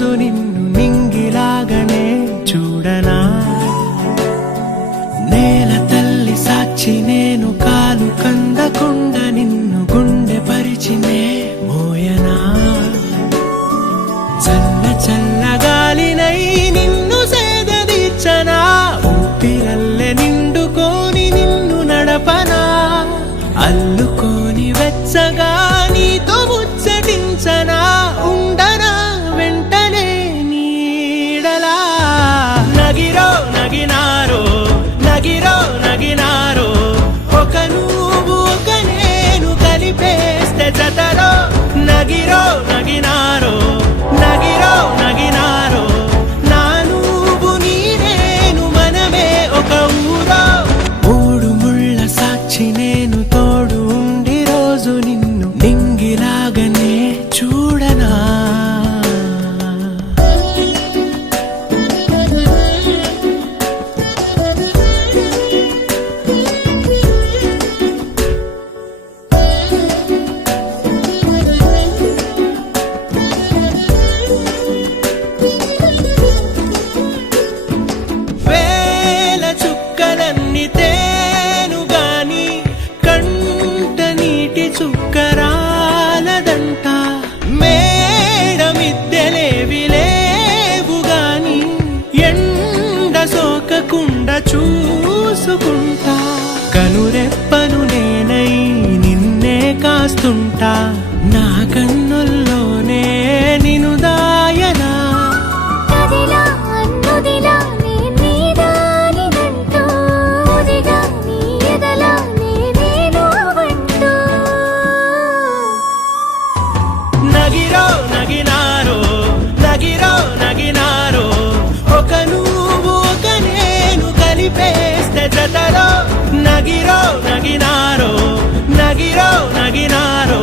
రోజు నిన్ను నింగిలాగనే చూడనా? నేల తల్లి సాక్షి నేను కాలు కందకుండా నిన్ను గుండె పరిచినే మోయనా? చల్ల చల్లగాలినై నిన్ను సేదదీర్చనా? ఊపిరల్లె నిండుకొని నిన్ను నడపనా? అల్లుకోని వెచ్చగా నీతో ముచ్చటించనా? ఉండనా వెంటనే నీడలా? నగిరో నగినారో నగిరో నగినారో ఒక నువ్వు ఒక నేను కలిపేస్తే జతలో నగిరో నగినారో నగిరో నగినారో నా నువ్వు నీ నేను మనమే ఒక ఊరో. మూడు ముళ్ళ సాక్షి నేను తోడు ఉండి రోజు నిన్ను నింగిలాగనే చూడనా? వేల చుక్కలన్నీ తేను గాని కంట నీటి చుక్కరాలదంట. మేడ మిద్దెలేవి లేవు గాని ఎండ సోకకుండా చూసుకుంటా. కనురెప్పను నేనై నిన్నే కాస్తుంటా. నా కన్నుల్లోనే నిను దాయనా? కదిలా అన్నుదిలా నీ నీదానిదంటూ ఉదిగా నీ ఎదలా నేనేను అంటూ. నగిరో నగినారో నగిరో నగినారో ఒక నువ్వు ఒక నేను కలిపేస్తే జతలో నగిరో నగినారో నగిరో నగినారో